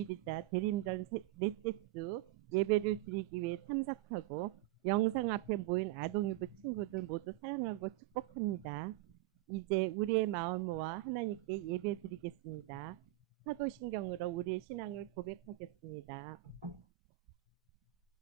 주일이자 대림절 넷째 주 예배를 드리기 위해 참석하고 영상 앞에 모인 아동일부 친구들 모두 사랑하고 축복합니다. 이제 우리의 마음을 모아 하나님께 예배 드리겠습니다. 사도신경으로 우리의 신앙을 고백하겠습니다.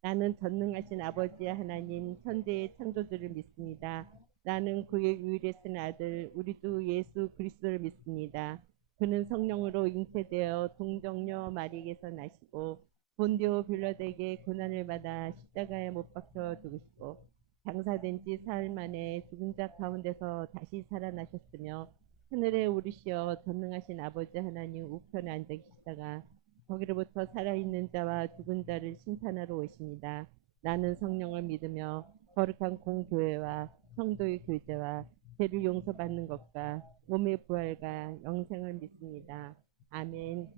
나는 전능하신 아버지 하나님 천지의 창조주를 믿습니다. 나는 그의 유일하신 아들 우리 주 예수 그리스도를 믿습니다. 그는 성령으로 잉태되어 동정녀 마리에게서 나시고 본디오 빌라도에게 고난을 받아 십자가에 못 박혀 죽으시고 장사된 지 사흘 만에 죽은 자 가운데서 다시 살아나셨으며 하늘에 오르시어 전능하신 아버지 하나님 우편에 앉아 계시다가 거기로부터 살아있는 자와 죽은 자를 심판하러 오십니다. 나는 성령을 믿으며 거룩한 공교회와 성도의 교제와 죄를 용서받는 것과 몸의 부활과 영생을 믿습니다. 아멘.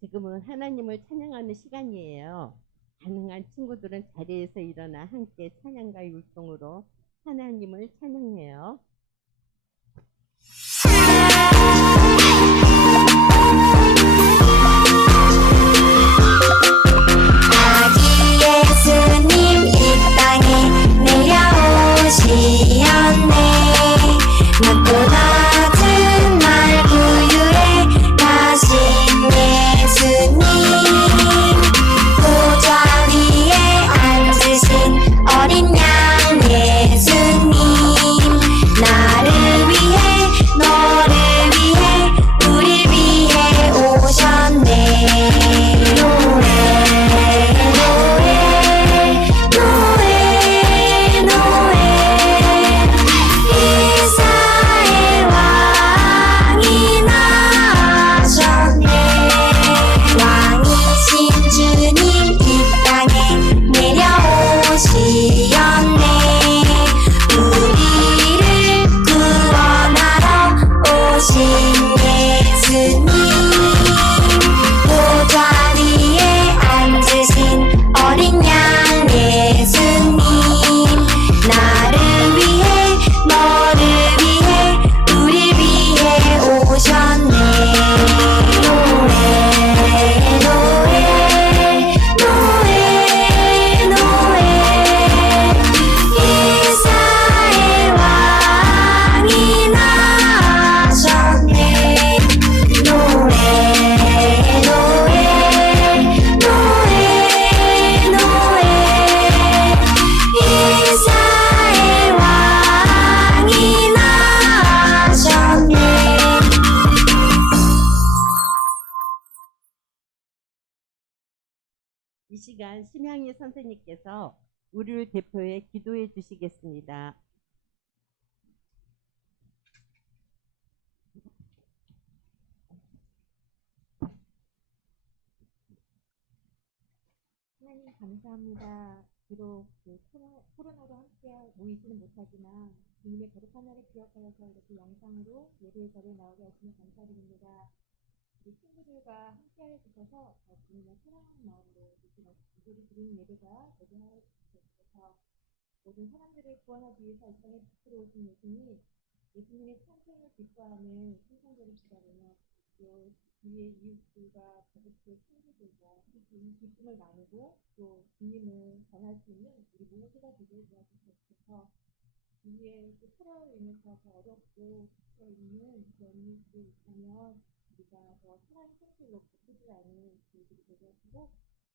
지금은 하나님을 찬양하는 시간이에요. 가능한 친구들은 자리에서 일어나 함께 찬양과 율동으로 하나님을 찬양해요. 예수님 이 땅에 내려오시었네. 낮고 낮은 날 구유에 가신 예수님, 보좌 위에 앉으신 어린 양 예수님, 나를 위해 너를 위해 우릴 위해 오셨네. 이 시간 심향희 선생님께서 우리를 대표해 기도해 주시겠습니다. 하나님 감사합니다. 비록 코로나로 함께 모이지는 못하지만 주님의 거룩한 날을 기억하여서 이렇게 영상으로 예배의 자리에 나오게 하시면 감사드립니다. 우리 친구들과 함께하여 주셔서 주님의 사랑하는 마음으로 기도를 드리는 예배가 되게 하여 주셔서 모든 사람들을 구원하기 위해서 이 땅에 빛으로 오신 예수님의 탄생을 기뻐하는 신성들을 기다리며 또 주위의 이웃들과 가족들, 친구들과 이 기쁨을 나누고 또 주님을 전할 수 있는 우리 모두가 되게 도와주셔서 주위의 코로나로 인해서 더 어렵고 지쳐 있는 그런 일들이 있다면 우리가 더 사랑의 손길로 바꾸지 않은 일들이 되게 하시고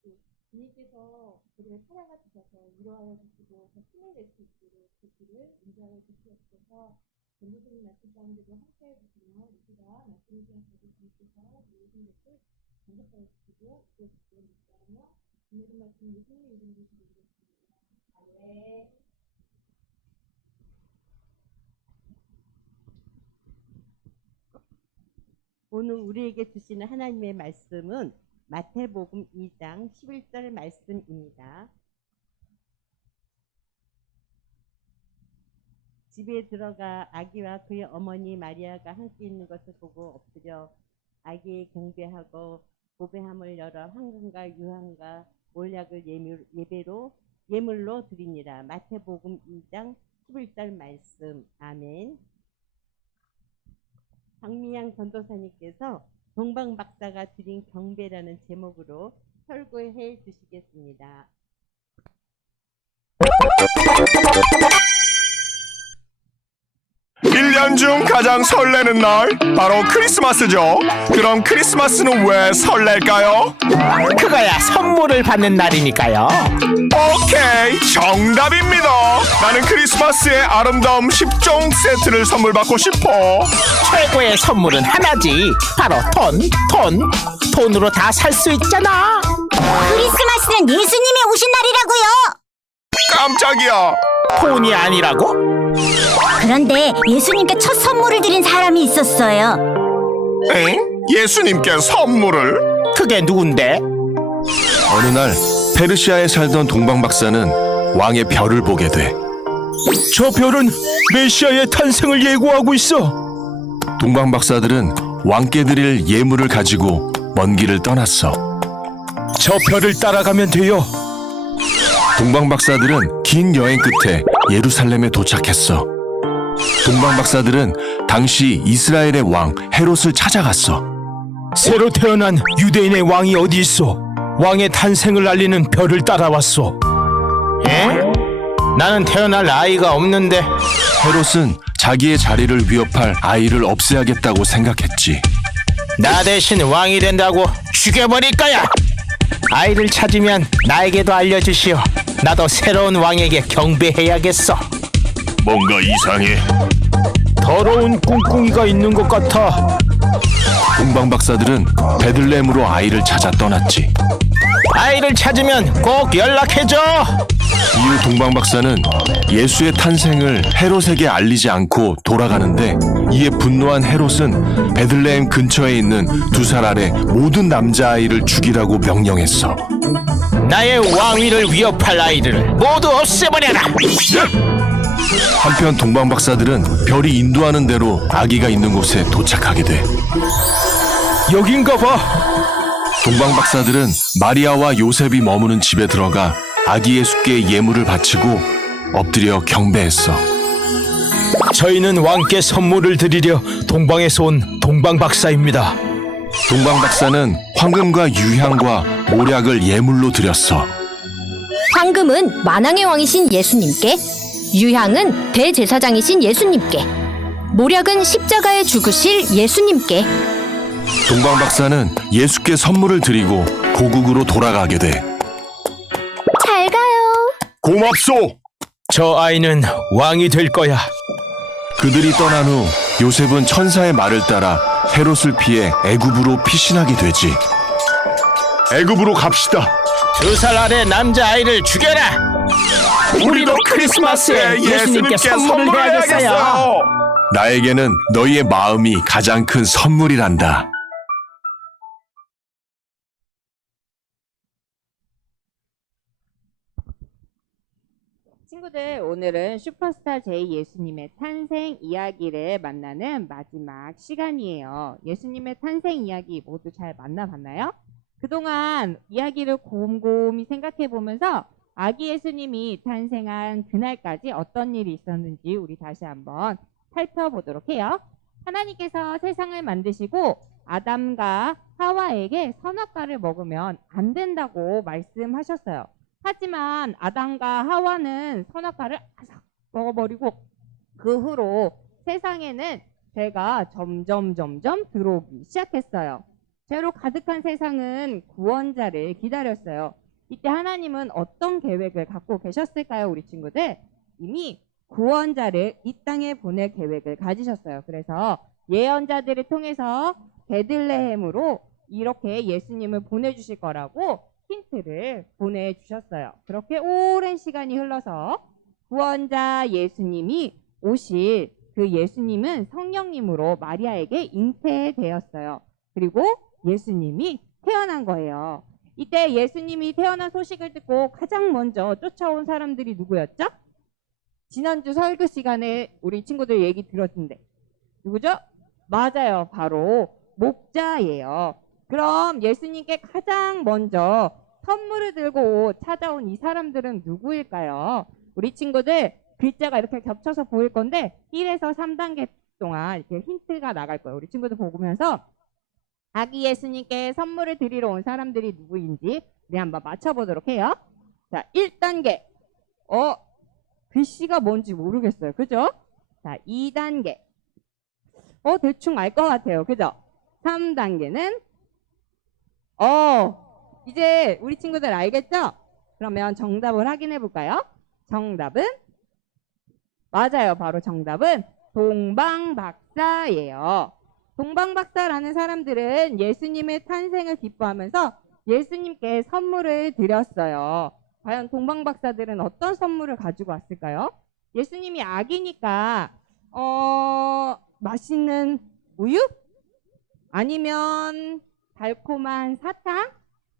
또 주님께서 우리를 사랑해 주셔서 위로하여 주시고 더 힘을 낼 수 있도록 그 길을 인도하여 주시옵소서. 전도주님 말씀 가운데도 함께해 주시며 우리가 말씀을 기억하고 주님께서 모든 것을 공급하여 주시고 또 주시고 믿사하며 모든 말씀 예수님의 이름으로 기도드리겠습니다. 아멘. 오늘 우리에게 주시는 하나님의 말씀은 마태복음 2장 11절 말씀입니다. 집에 들어가 아기와 그의 어머니 마리아가 함께 있는 것을 보고 엎드려 아기의 경배하고 보배함을 열어 황금과 유황과 몰약을 예물로 드리니라. 마태복음 2장 11절 말씀. 아멘. 박미양 전도사님께서 동방 박사가 드린 경배라는 제목으로 설교해 주시겠습니다. 1년 중 가장 설레는 날 바로 크리스마스죠. 그럼 크리스마스는 왜 설렐까요? 그거야 선물을 받는 날이니까요. 오케이, 정답입니다. 나는 크리스마스의 아름다움 10종 세트를 선물 받고 싶어. 최고의 선물은 하나지. 바로 돈으로 다 살 수 있잖아. 크리스마스는 예수님이 오신 날이라고요. 깜짝이야. 돈이 아니라고? 그런데 예수님께 첫 선물을 드린 사람이 있었어요. 엥? 예수님께 선물을? 그게 누군데? 어느 날 페르시아에 살던 동방 박사는 왕의 별을 보게 돼. 저 별은 메시아의 탄생을 예고하고 있어. 동방 박사들은 왕께 드릴 예물을 가지고 먼 길을 떠났어. 저 별을 따라가면 돼요. 동방 박사들은 긴 여행 끝에 예루살렘에 도착했어. 동방 박사들은 당시 이스라엘의 왕 헤롯을 찾아갔어. 새로 태어난 유대인의 왕이 어디 있어? 왕의 탄생을 알리는 별을 따라왔어. 에? 나는 태어날 아이가 없는데. 헤롯은 자기의 자리를 위협할 아이를 없애야겠다고 생각했지. 나 대신 왕이 된다고 죽여버릴 거야. 아이를 찾으면 나에게도 알려주시오. 나도 새로운 왕에게 경배해야겠어. 뭔가 이상해. 더러운 꿍꿍이가 있는 것 같아. 동방 박사들은 베들레헴으로 아이를 찾아 떠났지. 아이를 찾으면 꼭 연락해줘. 이후 동방 박사는 예수의 탄생을 헤롯에게 알리지 않고 돌아가는데, 이에 분노한 헤롯은 베들레헴 근처에 있는 2살 아래 모든 남자아이를 죽이라고 명령했어. 나의 왕위를 위협할 아이들을 모두 없애버려라. 한편 동방 박사들은 별이 인도하는 대로 아기가 있는 곳에 도착하게 돼. 여긴가 봐. 동방 박사들은 마리아와 요셉이 머무는 집에 들어가 아기 예수께 예물을 바치고 엎드려 경배했어. 저희는 왕께 선물을 드리려 동방에서 온 동방 박사입니다. 동방 박사는 황금과 유향과 모략을 예물로 드렸어. 황금은 만왕의 왕이신 예수님께, 유향은 대제사장이신 예수님께, 모략은 십자가에 죽으실 예수님께. 동방 박사는 예수께 선물을 드리고 고국으로 돌아가게 돼. 잘 가요. 고맙소! 저 아이는 왕이 될 거야. 그들이 떠난 후 요셉은 천사의 말을 따라 헤롯을 피해 애굽으로 피신하게 되지. 애굽으로 갑시다. 2살 아래 남자아이를 죽여라. 우리도 크리스마스에 예수님께 선물을 해야겠어요. 나에게는 너희의 마음이 가장 큰 선물이란다. 친구들, 오늘은 슈퍼스타 J 예수님의 탄생 이야기를 만나는 마지막 시간이에요. 예수님의 탄생 이야기 모두 잘 만나봤나요? 그동안 이야기를 곰곰이 생각해 보면서 아기 예수님이 탄생한 그날까지 어떤 일이 있었는지 우리 다시 한번 살펴보도록 해요. 하나님께서 세상을 만드시고 아담과 하와에게 선악과를 먹으면 안 된다고 말씀하셨어요. 하지만 아담과 하와는 선악과를 아삭 먹어버리고 그 후로 세상에는 죄가 점점 들어오기 시작했어요. 죄로 가득한 세상은 구원자를 기다렸어요. 이때 하나님은 어떤 계획을 갖고 계셨을까요, 우리 친구들? 이미 구원자를 이 땅에 보낼 계획을 가지셨어요. 그래서 예언자들을 통해서 베들레헴으로 이렇게 예수님을 보내주실 거라고 힌트를 보내주셨어요. 그렇게 오랜 시간이 흘러서 구원자 예수님이 오실 그 예수님은 성령님으로 마리아에게 잉태되었어요. 그리고 예수님이 태어난 거예요. 이때 예수님이 태어난 소식을 듣고 가장 먼저 쫓아온 사람들이 누구였죠? 지난주 설교 시간에 우리 친구들 얘기 들었는데 누구죠? 맞아요. 바로 목자예요. 그럼 예수님께 가장 먼저 선물을 들고 찾아온 이 사람들은 누구일까요? 우리 친구들 글자가 이렇게 겹쳐서 보일 건데 1에서 3단계 동안 이렇게 힌트가 나갈 거예요. 우리 친구들 보면서 아기 예수님께 선물을 드리러 온 사람들이 누구인지 우리 한번 맞춰보도록 해요. 자, 1단계. 글씨가 뭔지 모르겠어요. 그죠? 자, 2단계. 대충 알 것 같아요. 그죠? 3단계는 이제 우리 친구들 알겠죠? 그러면 정답을 확인해 볼까요? 정답은 맞아요. 바로 정답은 동방박사예요. 동방박사라는 사람들은 예수님의 탄생을 기뻐하면서 예수님께 선물을 드렸어요. 과연 동방박사들은 어떤 선물을 가지고 왔을까요? 예수님이 아기니까 맛있는 우유? 아니면 달콤한 사탕?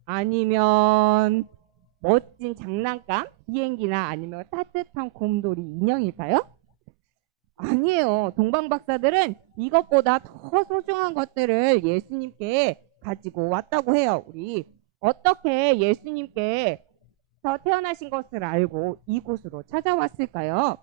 아니면 멋진 장난감? 비행기나 아니면 따뜻한 곰돌이 인형일까요? 아니에요. 동방박사들은 이것보다 더 소중한 것들을 예수님께 가지고 왔다고 해요. 우리 어떻게 예수님께서 태어나신 것을 알고 이곳으로 찾아왔을까요?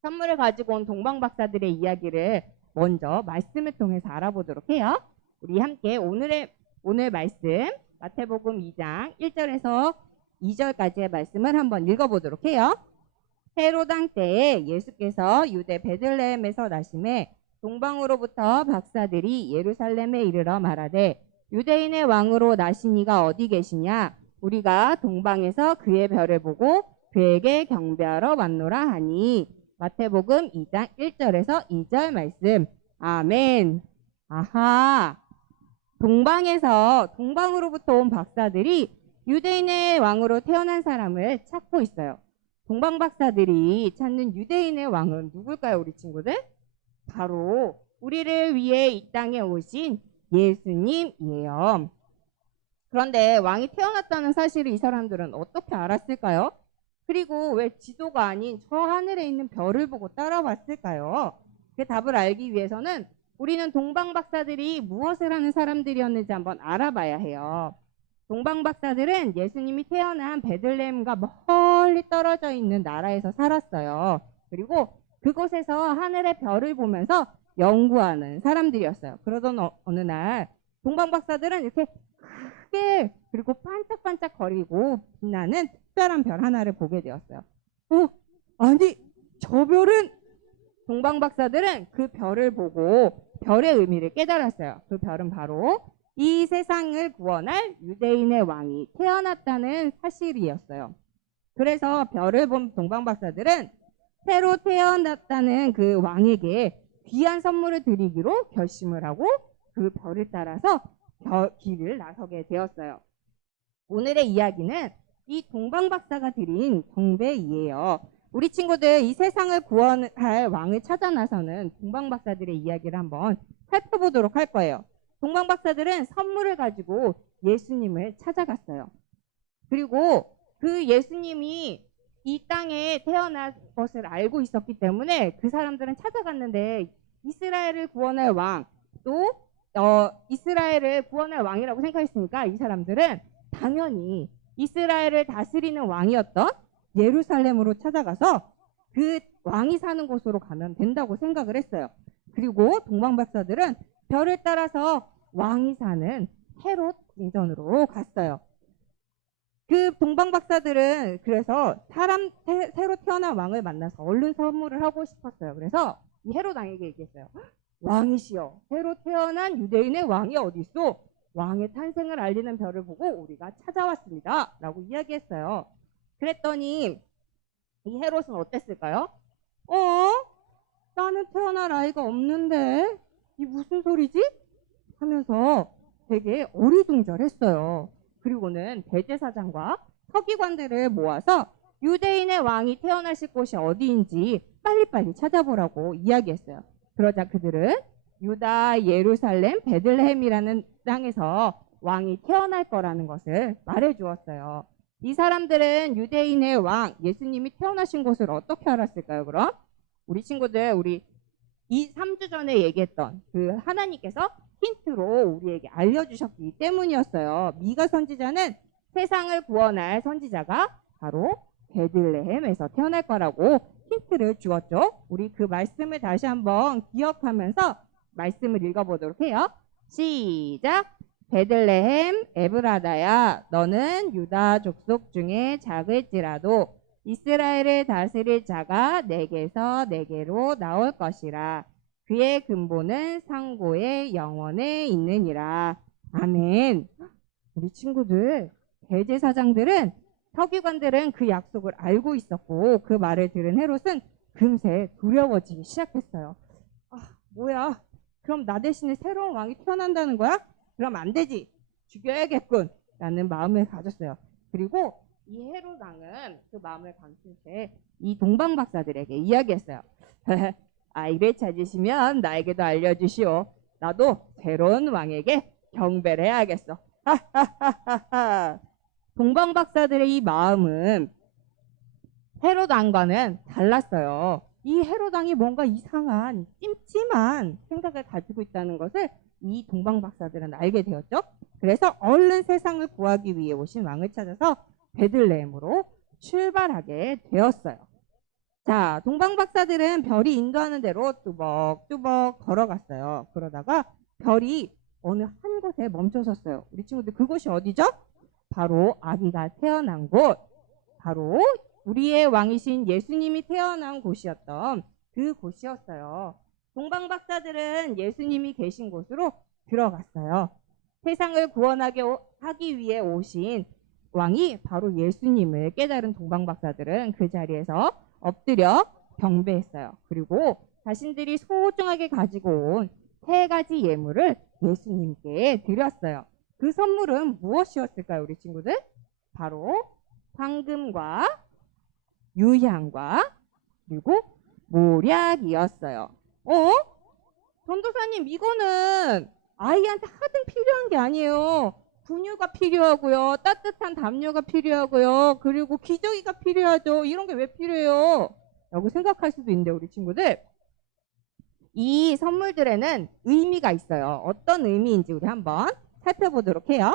선물을 가지고 온 동방박사들의 이야기를 먼저 말씀을 통해서 알아보도록 해요. 우리 함께 오늘 말씀 마태복음 2장 1절에서 2절까지의 말씀을 한번 읽어보도록 해요. 헤롯 왕 때에 예수께서 유대 베들레헴에서 나심에 동방으로부터 박사들이 예루살렘에 이르러 말하되 유대인의 왕으로 나신 이가 어디 계시냐? 우리가 동방에서 그의 별을 보고 그에게 경배하러 왔노라 하니. 마태복음 2장 1절에서 2절 말씀. 아멘. 아하. 동방으로부터 온 박사들이 유대인의 왕으로 태어난 사람을 찾고 있어요. 동방박사들이 찾는 유대인의 왕은 누굴까요, 우리 친구들? 바로 우리를 위해 이 땅에 오신 예수님이에요. 그런데 왕이 태어났다는 사실을 이 사람들은 어떻게 알았을까요? 그리고 왜 지도가 아닌 저 하늘에 있는 별을 보고 따라왔을까요? 그 답을 알기 위해서는 우리는 동방박사들이 무엇을 하는 사람들이었는지 한번 알아봐야 해요. 동방박사들은 예수님이 태어난 베들레헴과 멀리 떨어져 있는 나라에서 살았어요. 그리고 그곳에서 하늘의 별을 보면서 연구하는 사람들이었어요. 그러던 어느 날 동방박사들은 이렇게 크게 그리고 반짝반짝 거리고 빛나는 특별한 별 하나를 보게 되었어요. 아니 저 별은 동방박사들은 그 별을 보고 별의 의미를 깨달았어요. 그 별은 바로 이 세상을 구원할 유대인의 왕이 태어났다는 사실이었어요. 그래서 별을 본 동방박사들은 새로 태어났다는 그 왕에게 귀한 선물을 드리기로 결심을 하고 그 별을 따라서 길을 나서게 되었어요. 오늘의 이야기는 이 동방박사가 드린 경배이에요. 우리 친구들 이 세상을 구원할 왕을 찾아 나서는 동방박사들의 이야기를 한번 살펴보도록 할 거예요. 동방박사들은 선물을 가지고 예수님을 찾아갔어요. 그리고 그 예수님이 이 땅에 태어날 것을 알고 있었기 때문에 그 사람들은 찾아갔는데 이스라엘을 구원할 왕, 또 이스라엘을 구원할 왕이라고 생각했으니까 이 사람들은 당연히 이스라엘을 다스리는 왕이었던 예루살렘으로 찾아가서 그 왕이 사는 곳으로 가면 된다고 생각을 했어요. 그리고 동방박사들은 별을 따라서 왕이 사는 헤롯 궁전으로 갔어요. 그 동방박사들은 그래서 새로 태어난 왕을 만나서 얼른 선물을 하고 싶었어요. 그래서 이 헤롯 왕에게 얘기했어요. 왕이시여, 새로 태어난 유대인의 왕이 어디 있어? 왕의 탄생을 알리는 별을 보고 우리가 찾아왔습니다. 라고 이야기했어요. 그랬더니 이 헤롯은 어땠을까요? 나는 태어날 아이가 없는데 이 무슨 소리지? 하면서 되게 어리둥절했어요. 그리고는 대제사장과 서기관들을 모아서 유대인의 왕이 태어나실 곳이 어디인지 빨리빨리 찾아보라고 이야기했어요. 그러자 그들은 유다, 예루살렘, 베들레헴이라는 땅에서 왕이 태어날 거라는 것을 말해주었어요. 이 사람들은 유대인의 왕, 예수님이 태어나신 곳을 어떻게 알았을까요, 그럼? 우리 친구들, 우리 3주 전에 얘기했던 그 하나님께서 힌트로 우리에게 알려주셨기 때문이었어요. 미가 선지자는 세상을 구원할 선지자가 바로 베들레헴에서 태어날 거라고 힌트를 주었죠. 우리 그 말씀을 다시 한번 기억하면서 말씀을 읽어보도록 해요. 시작. 베들레헴 에브라다야, 너는 유다 족속 중에 작을지라도 이스라엘을 다스릴 자가 내게서 내게로 나올 것이라. 그의 근본은 상고의 영원에 있느니라. 아멘. 우리 친구들, 대제사장들은, 서기관들은 그 약속을 알고 있었고, 그 말을 들은 헤롯은 금세 두려워지기 시작했어요. 아, 뭐야? 그럼 나 대신에 새로운 왕이 태어난다는 거야? 그럼 안 되지. 죽여야겠군. 라는 마음을 가졌어요. 그리고 이 헤롯 왕은 그 마음을 감춘 채 이 동방박사들에게 이야기했어요. 아이를 찾으시면 나에게도 알려주시오. 나도 새로운 왕에게 경배를 해야겠어. 하하하하하. 동방박사들의 이 마음은 헤롯 왕과는 달랐어요. 이 헤롯 왕이 뭔가 이상한 찜찜한 생각을 가지고 있다는 것을 이 동방박사들은 알게 되었죠. 그래서 얼른 세상을 구하기 위해 오신 왕을 찾아서 베들레헴으로 출발하게 되었어요. 자, 동방박사들은 별이 인도하는 대로 뚜벅뚜벅 걸어갔어요. 그러다가 별이 어느 한 곳에 멈춰섰어요. 우리 친구들, 그곳이 어디죠? 바로 아기가 태어난 곳, 바로 우리의 왕이신 예수님이 태어난 곳이었던 그 곳이었어요. 동방박사들은 예수님이 계신 곳으로 들어갔어요. 세상을 구원하게 하기 위해 오신 왕이 바로 예수님을 깨달은 동방박사들은 그 자리에서 엎드려 경배했어요. 그리고 자신들이 소중하게 가지고 온 3가지 예물을 예수님께 드렸어요. 그 선물은 무엇이었을까요, 우리 친구들? 바로 황금과 유향과 그리고 모략이었어요. 전도사님, 이거는 아이한테 하등 필요한 게 아니에요. 분유가 필요하고요. 따뜻한 담요가 필요하고요. 그리고 기저귀가 필요하죠. 이런 게 왜 필요해요? 라고 생각할 수도 있는데, 우리 친구들, 이 선물들에는 의미가 있어요. 어떤 의미인지 우리 한번 살펴보도록 해요.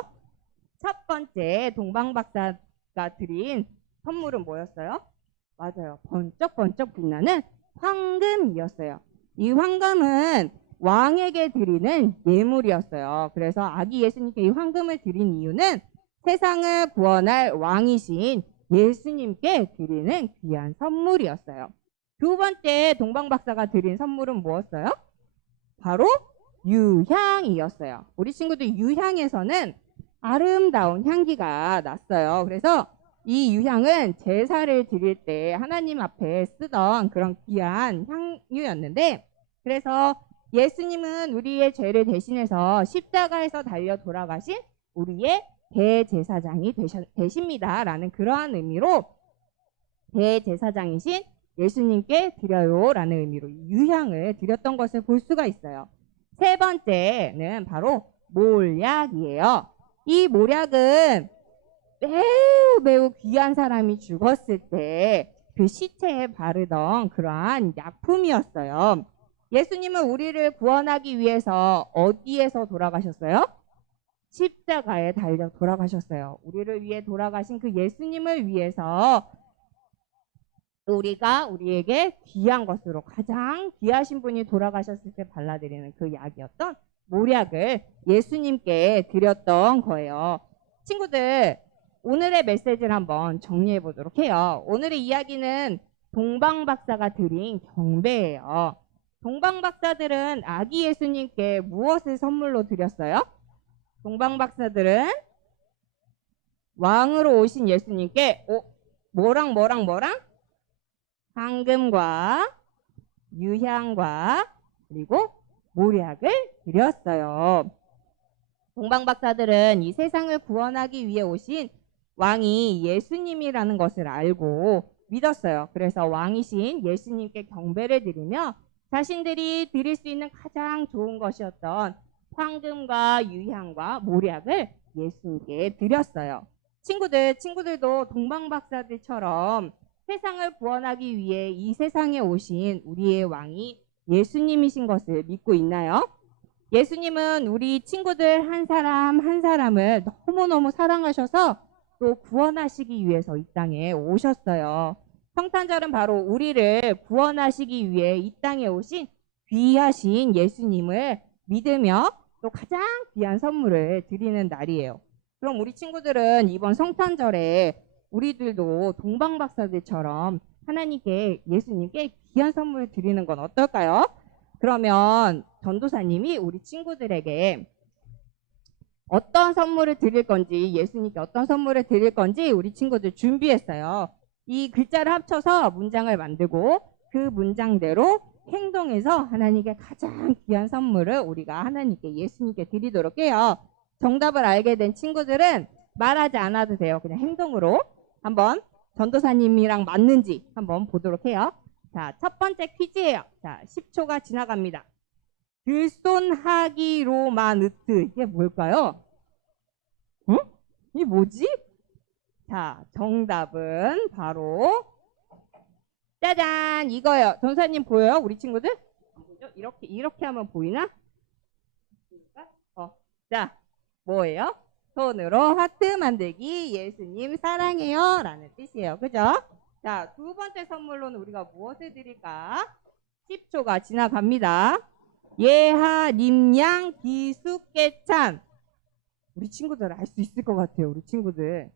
첫 번째, 동방박사가 드린 선물은 뭐였어요? 맞아요. 번쩍번쩍 빛나는 황금이었어요. 이 황금은 왕에게 드리는 예물이었어요. 그래서 아기 예수님께 이 황금을 드린 이유는 세상을 구원할 왕이신 예수님께 드리는 귀한 선물이었어요. 두 번째, 동방박사가 드린 선물은 무엇이었어요? 바로 유향이었어요. 우리 친구들, 유향에서는 아름다운 향기가 났어요. 그래서 이 유향은 제사를 드릴 때 하나님 앞에 쓰던 그런 귀한 향유였는데, 그래서 예수님은 우리의 죄를 대신해서 십자가에서 달려 돌아가신 우리의 대제사장이 되십니다. 라는 그러한 의미로 대제사장이신 예수님께 드려요 라는 의미로 유향을 드렸던 것을 볼 수가 있어요. 세 번째는 바로 몰약이에요. 이 몰약은 매우 귀한 사람이 죽었을 때 그 시체에 바르던 그러한 약품이었어요. 예수님은 우리를 구원하기 위해서 어디에서 돌아가셨어요? 십자가에 달려 돌아가셨어요. 우리를 위해 돌아가신 그 예수님을 위해서 우리가 우리에게 귀한 것으로 가장 귀하신 분이 돌아가셨을 때 발라드리는 그 약이었던 몰약을 예수님께 드렸던 거예요. 친구들, 오늘의 메시지를 한번 정리해 보도록 해요. 오늘의 이야기는 동방박사가 드린 경배예요. 동방박사들은 아기 예수님께 무엇을 선물로 드렸어요? 동방박사들은 왕으로 오신 예수님께 뭐랑 황금과 유향과 그리고 몰약을 드렸어요. 동방박사들은 이 세상을 구원하기 위해 오신 왕이 예수님이라는 것을 알고 믿었어요. 그래서 왕이신 예수님께 경배를 드리며 자신들이 드릴 수 있는 가장 좋은 것이었던 황금과 유향과 몰약을 예수님께 드렸어요. 친구들도 동방박사들처럼 세상을 구원하기 위해 이 세상에 오신 우리의 왕이 예수님이신 것을 믿고 있나요? 예수님은 우리 친구들 한 사람 한 사람을 너무너무 사랑하셔서 또 구원하시기 위해서 이 땅에 오셨어요. 성탄절은 바로 우리를 구원하시기 위해 이 땅에 오신 귀하신 예수님을 믿으며 또 가장 귀한 선물을 드리는 날이에요. 그럼 우리 친구들은 이번 성탄절에 우리들도 동방박사들처럼 하나님께, 예수님께 귀한 선물을 드리는 건 어떨까요? 그러면 전도사님이 우리 친구들에게 어떤 선물을 드릴 건지, 예수님께 어떤 선물을 드릴 건지 우리 친구들 준비했어요. 이 글자를 합쳐서 문장을 만들고 그 문장대로 행동해서 하나님께 가장 귀한 선물을 우리가 하나님께, 예수님께 드리도록 해요. 정답을 알게 된 친구들은 말하지 않아도 돼요. 그냥 행동으로 한번 전도사님이랑 맞는지 한번 보도록 해요. 자, 첫 번째 퀴즈예요. 자, 10초가 지나갑니다. 들손하기로마느트, 이게 뭘까요? 응? 이게 뭐지? 자, 정답은 바로 짜잔, 이거예요. 전사님 보여요? 우리 친구들? 이렇게 하면 보이나? 자, 뭐예요? 손으로 하트 만들기, 예수님 사랑해요 라는 뜻이에요. 그죠? 자, 두 번째 선물로는 우리가 무엇을 드릴까? 10초가 지나갑니다. 예하님양 기숙개찬. 우리 친구들 알 수 있을 것 같아요. 우리 친구들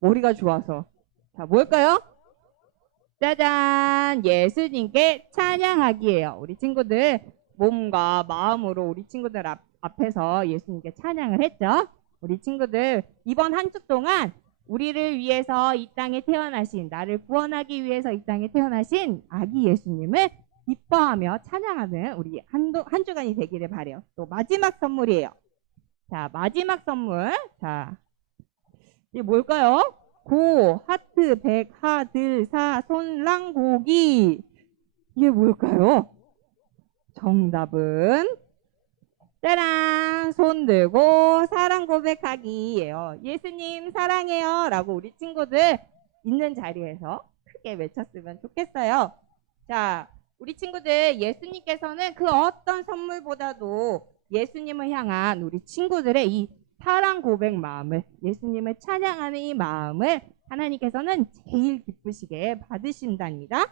머리가 좋아서. 자, 뭘까요? 짜잔, 예수님께 찬양하기예요. 우리 친구들 몸과 마음으로 우리 친구들 앞에서 예수님께 찬양을 했죠. 우리 친구들 이번 한 주 동안 우리를 위해서 이 땅에 태어나신, 나를 구원하기 위해서 이 땅에 태어나신 아기 예수님을 기뻐하며 찬양하는 우리 한 주간이 되기를 바래요. 또 마지막 선물이에요. 자, 마지막 선물. 자, 이게 뭘까요? 고, 하트, 백, 하, 들, 사, 손, 랑, 고기. 이게 뭘까요? 정답은 짜란, 손 들고 사랑 고백하기예요. 예수님 사랑해요 라고 우리 친구들 있는 자리에서 크게 외쳤으면 좋겠어요. 자, 우리 친구들, 예수님께서는 그 어떤 선물보다도 예수님을 향한 우리 친구들의 이 사랑 고백 마음을, 예수님을 찬양하는 이 마음을 하나님께서는 제일 기쁘시게 받으신답니다.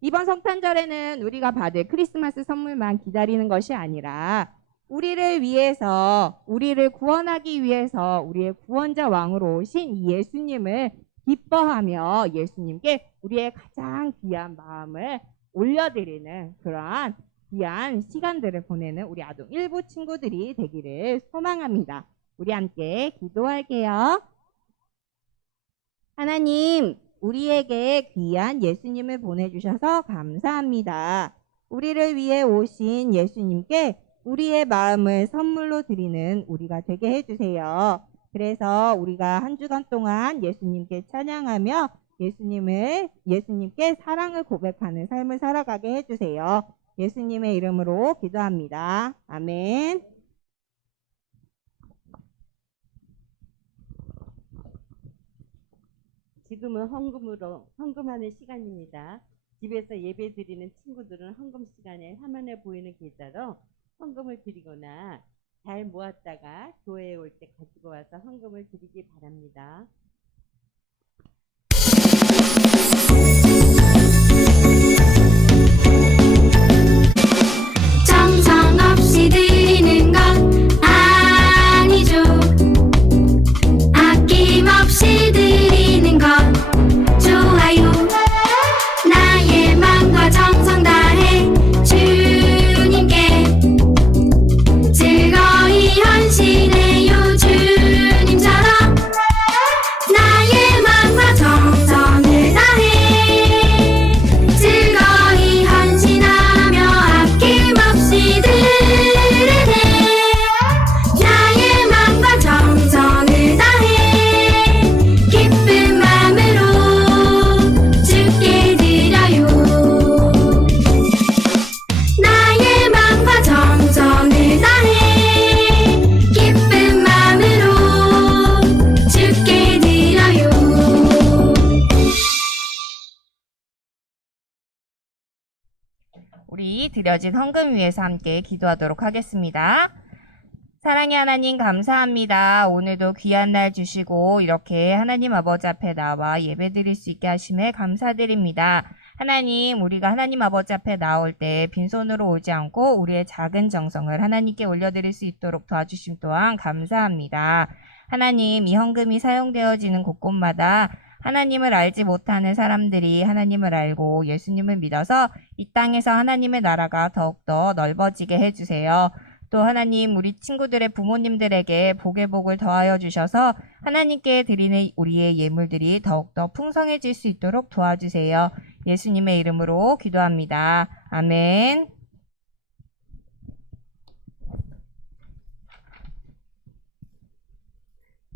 이번 성탄절에는 우리가 받을 크리스마스 선물만 기다리는 것이 아니라 우리를 위해서, 우리를 구원하기 위해서 우리의 구원자 왕으로 오신 이 예수님을 기뻐하며 예수님께 우리의 가장 귀한 마음을 올려드리는 그러한 귀한 시간들을 보내는 우리 아동 일부 친구들이 되기를 소망합니다. 우리 함께 기도할게요. 하나님, 우리에게 귀한 예수님을 보내주셔서 감사합니다. 우리를 위해 오신 예수님께 우리의 마음을 선물로 드리는 우리가 되게 해주세요. 그래서 우리가 한 주간 동안 예수님께 찬양하며 예수님께 사랑을 고백하는 삶을 살아가게 해주세요. 예수님의 이름으로 기도합니다. 아멘. 지금은 헌금하는 시간입니다. 집에서 예배 드리는 친구들은 헌금 시간에 화면에 보이는 계좌로 헌금을 드리거나 잘 모았다가 교회에 올 때 가지고 와서 헌금을 드리기 바랍니다. 정성 없이 드리는 것 아니죠. 아낌없이 드리는 것 좋아요. 나의 마음과 정성 다해 주님께 즐거이 헌신해요. 주님처럼 나의 마음과 정성을 다해 즐거이 헌신하며 아낌없이 드리네. 나의 마음과 정성을 다해 기쁜 마음으로 주께 드려요. 나의 마음과 정성을 다해 기쁜 마음으로 주께 드려요. 우리 드려진 헌금 위해서 함께 기도하도록 하겠습니다. 사랑의 하나님 감사합니다. 오늘도 귀한 날 주시고 이렇게 하나님 아버지 앞에 나와 예배드릴 수 있게 하심에 감사드립니다. 하나님, 우리가 하나님 아버지 앞에 나올 때 빈손으로 오지 않고 우리의 작은 정성을 하나님께 올려드릴 수 있도록 도와주심 또한 감사합니다. 하나님, 이 헌금이 사용되어지는 곳곳마다 하나님을 알지 못하는 사람들이 하나님을 알고 예수님을 믿어서 이 땅에서 하나님의 나라가 더욱더 넓어지게 해주세요. 또 하나님, 우리 친구들의 부모님들에게 복의 복을 더하여 주셔서 하나님께 드리는 우리의 예물들이 더욱더 풍성해질 수 있도록 도와주세요. 예수님의 이름으로 기도합니다. 아멘.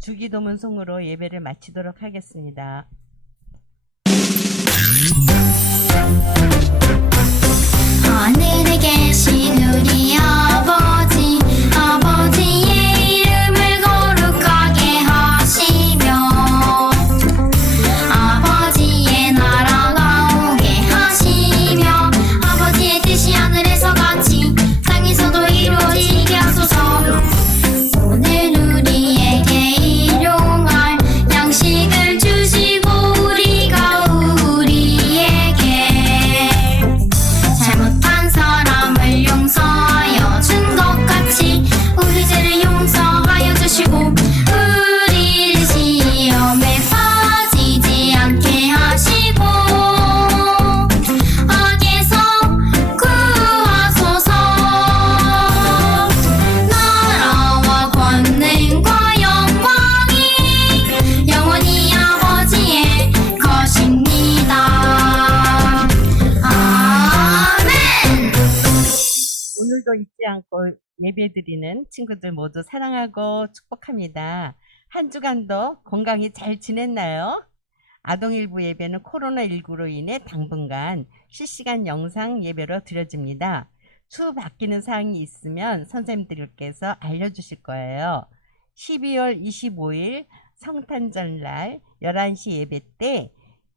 주기도문송으로 예배를 마치도록 하겠습니다. 하늘에 계신 우리 아버지, 아버지의 이름을 거룩하게 하시며 아버지의 나라가 오게 하시며 아버지의 뜻이 하늘에서 같이 땅에서도 이루어지게 하소서. 오늘 우리에게 일용할 양식을 주시고 우리가 우리에게 잘못한 사람을 용서하여 준 것 같이 우리 죄를 용서하여 주시고 우리를 시험에 빠지지 않게 하시고 악에서 구하소서. 나라와 권능과 영광이 영원히 아버지의 것입니다. 아멘. 오늘도 잊지 않고 예배드리는 친구들 모두 사랑하고 축복합니다. 한 주간도 건강히 잘 지냈나요? 아동일부 예배는 코로나19로 인해 당분간 실시간 영상 예배로 드려집니다. 추후 바뀌는 사항이 있으면 선생님들께서 알려주실 거예요. 12월 25일 성탄절날 11시 예배 때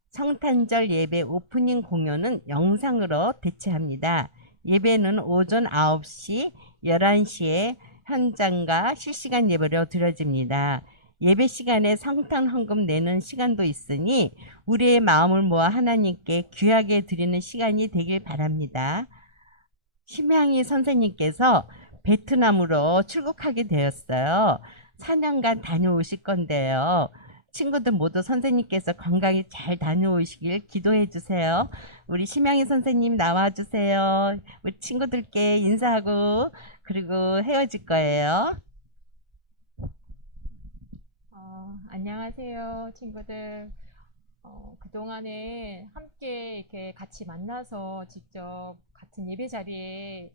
성탄절 예배 오프닝 공연은 영상으로 대체합니다. 예배는 오전 9시, 11시에 현장과 실시간 예배로 드려집니다. 예배 시간에 성탄 헌금 내는 시간도 있으니 우리의 마음을 모아 하나님께 귀하게 드리는 시간이 되길 바랍니다. 심향이 선생님께서 베트남으로 출국하게 되었어요. 4년간 다녀오실 건데요. 친구들 모두 선생님께서 건강히 잘 다녀오시길 기도해 주세요. 우리 심양희 선생님 나와주세요. 우리 친구들께 인사하고 그리고 헤어질 거예요. 안녕하세요, 친구들. 그동안에 함께 이렇게 같이 만나서 직접 같은 예배 자리에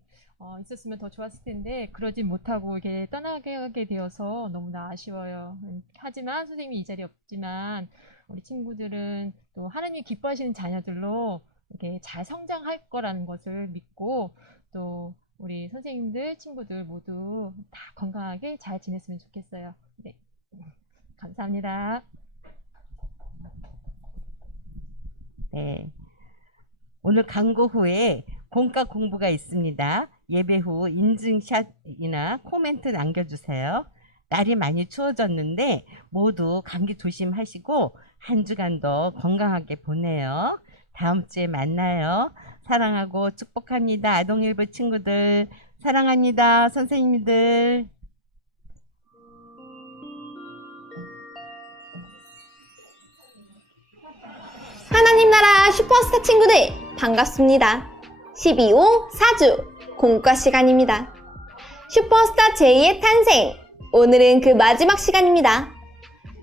있었으면 더 좋았을 텐데 그러지 못하고 이렇게 떠나게 되어서 너무나 아쉬워요. 하지만 선생님이 이 자리에 없지만 우리 친구들은 또 하나님이 기뻐하시는 자녀들로 이렇게 잘 성장할 거라는 것을 믿고 또 우리 선생님들, 친구들 모두 다 건강하게 잘 지냈으면 좋겠어요. 네, 감사합니다. 네, 오늘 광고 후에 공과 공부가 있습니다. 예배 후 인증샷이나 코멘트 남겨주세요. 날이 많이 추워졌는데 모두 감기 조심하시고 한 주간도 건강하게 보내요. 다음 주에 만나요. 사랑하고 축복합니다. 아동일부 친구들 사랑합니다. 선생님들. 하나님 나라 슈퍼스타 친구들 반갑습니다. 12호 4주 공과 시간입니다. 슈퍼스타 제이의 탄생, 오늘은 그 마지막 시간입니다.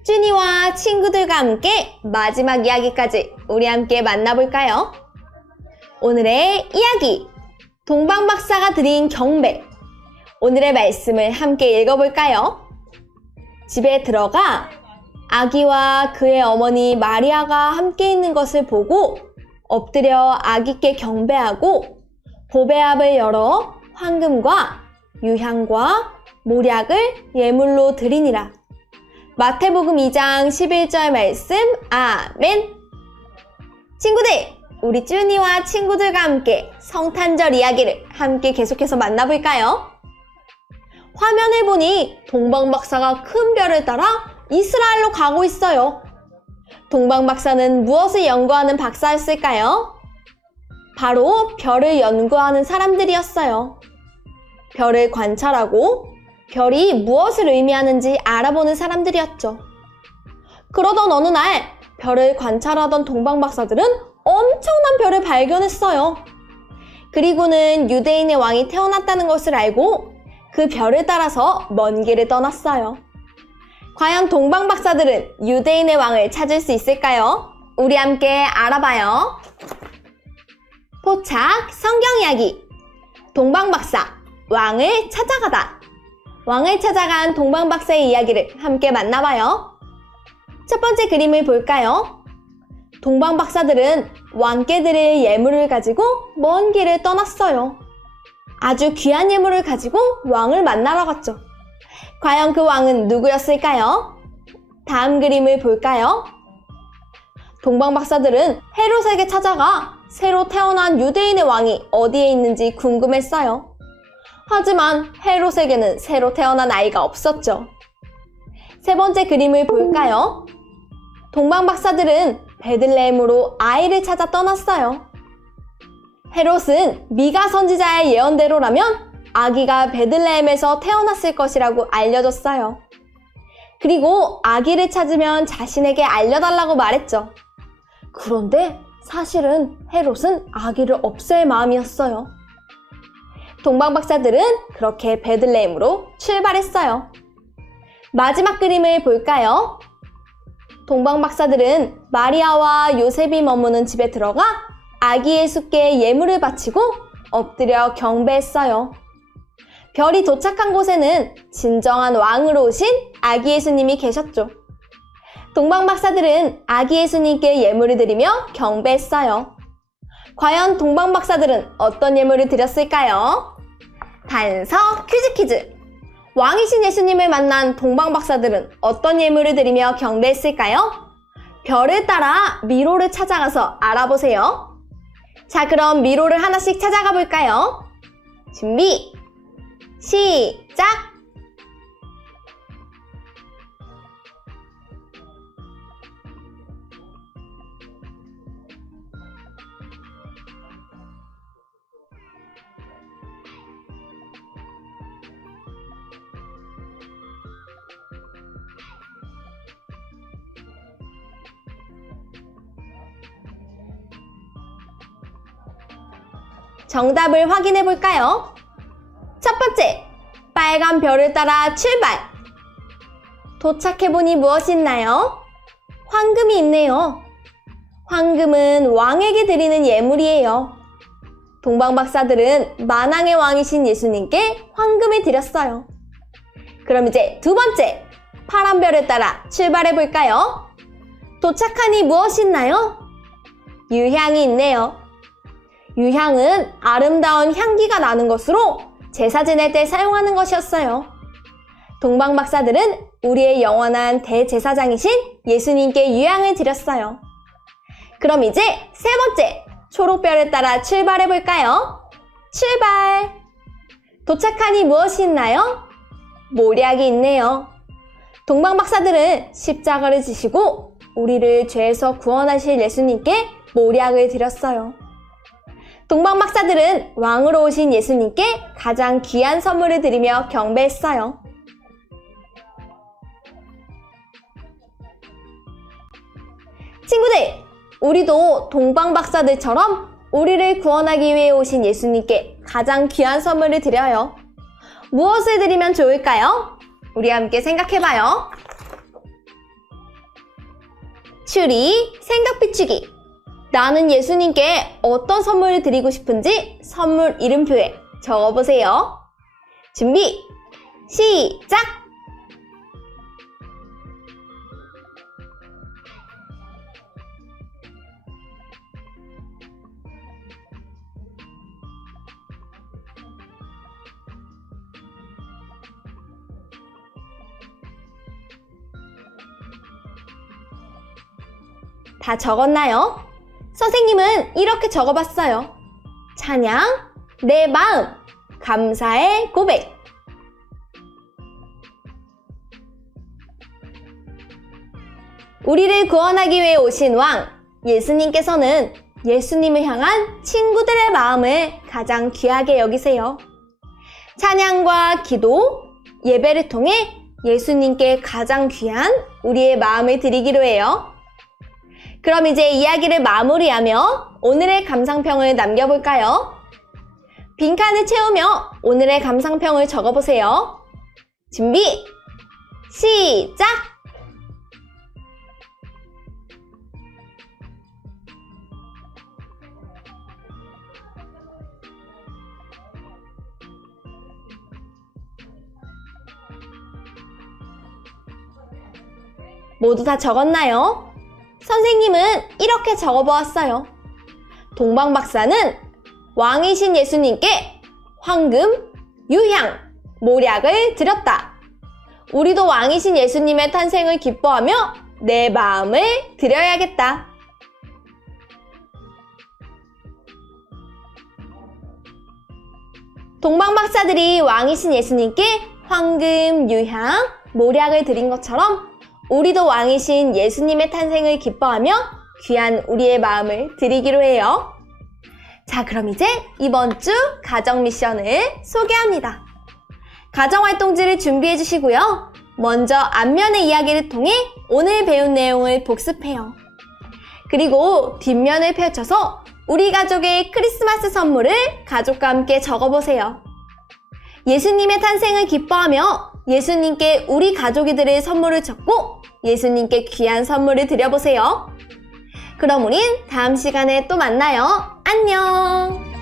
쭈니와 친구들과 함께 마지막 이야기까지 우리 함께 만나볼까요? 오늘의 이야기, 동방박사가 드린 경배. 오늘의 말씀을 함께 읽어볼까요? 집에 들어가 아기와 그의 어머니 마리아가 함께 있는 것을 보고 엎드려 아기께 경배하고 보배압을 열어 황금과 유향과 모략을 예물로 드리니라. 마태복음 2장 11절 말씀. 아멘. 친구들, 우리 쭈니와 친구들과 함께 성탄절 이야기를 함께 계속해서 만나볼까요? 화면을 보니 동방박사가 큰 별을 따라 이스라엘로 가고 있어요. 동방박사는 무엇을 연구하는 박사였을까요? 바로 별을 연구하는 사람들이었어요. 별을 관찰하고 별이 무엇을 의미하는지 알아보는 사람들이었죠. 그러던 어느 날 별을 관찰하던 동방박사들은 엄청난 별을 발견했어요. 그리고는 유대인의 왕이 태어났다는 것을 알고 그 별을 따라서 먼 길을 떠났어요. 과연 동방박사들은 유대인의 왕을 찾을 수 있을까요? 우리 함께 알아봐요. 포착 성경 이야기. 동방박사 왕을 찾아가다. 왕을 찾아간 동방박사의 이야기를 함께 만나봐요. 첫 번째 그림을 볼까요? 동방박사들은 왕께 드릴 예물을 가지고 먼 길을 떠났어요. 아주 귀한 예물을 가지고 왕을 만나러 갔죠. 과연 그 왕은 누구였을까요? 다음 그림을 볼까요? 동방박사들은 헤롯에게 찾아가 새로 태어난 유대인의 왕이 어디에 있는지 궁금했어요. 하지만 헤롯에게는 새로 태어난 아이가 없었죠. 세 번째 그림을 볼까요? 동방박사들은 베들레헴으로 아이를 찾아 떠났어요. 헤롯은 미가 선지자의 예언대로라면 아기가 베들레헴에서 태어났을 것이라고 알려줬어요. 그리고 아기를 찾으면 자신에게 알려달라고 말했죠. 그런데 사실은 헤롯은 아기를 없앨 마음이었어요. 동방박사들은 그렇게 베들레헴으로 출발했어요. 마지막 그림을 볼까요? 동방박사들은 마리아와 요셉이 머무는 집에 들어가 아기 예수께 예물을 바치고 엎드려 경배했어요. 별이 도착한 곳에는 진정한 왕으로 오신 아기 예수님이 계셨죠. 동방박사들은 아기 예수님께 예물을 드리며 경배했어요. 과연 동방박사들은 어떤 예물을 드렸을까요? 단서 퀴즈! 왕이신 예수님을 만난 동방박사들은 어떤 예물을 드리며 경배했을까요? 별을 따라 미로를 찾아가서 알아보세요. 자, 그럼 미로를 하나씩 찾아가 볼까요? 준비, 시작! 정답을 확인해 볼까요? 첫 번째, 빨간 별을 따라 출발! 도착해보니 무엇이 있나요? 황금이 있네요. 황금은 왕에게 드리는 예물이에요. 동방박사들은 만왕의 왕이신 예수님께 황금을 드렸어요. 그럼 이제 두 번째, 파란 별을 따라 출발해 볼까요? 도착하니 무엇이 있나요? 유향이 있네요. 유향은 아름다운 향기가 나는 것으로 제사 지낼 때 사용하는 것이었어요. 동방박사들은 우리의 영원한 대제사장이신 예수님께 유향을 드렸어요. 그럼 이제 세 번째, 초록별을 따라 출발해 볼까요? 출발! 도착하니 무엇이 있나요? 모략이 있네요. 동방박사들은 십자가를 지시고 우리를 죄에서 구원하실 예수님께 모략을 드렸어요. 동방박사들은 왕으로 오신 예수님께 가장 귀한 선물을 드리며 경배했어요. 친구들, 우리도 동방박사들처럼 우리를 구원하기 위해 오신 예수님께 가장 귀한 선물을 드려요. 무엇을 드리면 좋을까요? 우리 함께 생각해봐요. 추리, 생각 비추기. 나는 예수님께 어떤 선물을 드리고 싶은지 선물 이름표에 적어보세요. 준비, 시작! 다 적었나요? 선생님은 이렇게 적어봤어요. 찬양, 내 마음, 감사의 고백. 우리를 구원하기 위해 오신 왕, 예수님께서는 예수님을 향한 친구들의 마음을 가장 귀하게 여기세요. 찬양과 기도, 예배를 통해 예수님께 가장 귀한 우리의 마음을 드리기로 해요. 그럼 이제 이야기를 마무리하며 오늘의 감상평을 남겨볼까요? 빈칸을 채우며 오늘의 감상평을 적어보세요. 준비, 시작! 모두 다 적었나요? 선생님은 이렇게 적어보았어요. 동방박사는 왕이신 예수님께 황금, 유향, 모략을 드렸다. 우리도 왕이신 예수님의 탄생을 기뻐하며 내 마음을 드려야겠다. 동방박사들이 왕이신 예수님께 황금, 유향, 모략을 드린 것처럼 우리도 왕이신 예수님의 탄생을 기뻐하며 귀한 우리의 마음을 드리기로 해요. 자, 그럼 이제 이번 주 가정 미션을 소개합니다. 가정활동지를 준비해 주시고요. 먼저 앞면의 이야기를 통해 오늘 배운 내용을 복습해요. 그리고 뒷면을 펼쳐서 우리 가족의 크리스마스 선물을 가족과 함께 적어보세요. 예수님의 탄생을 기뻐하며 예수님께 우리 가족이 드릴 선물을 적고 예수님께 귀한 선물을 드려보세요. 그럼 우린 다음 시간에 또 만나요. 안녕!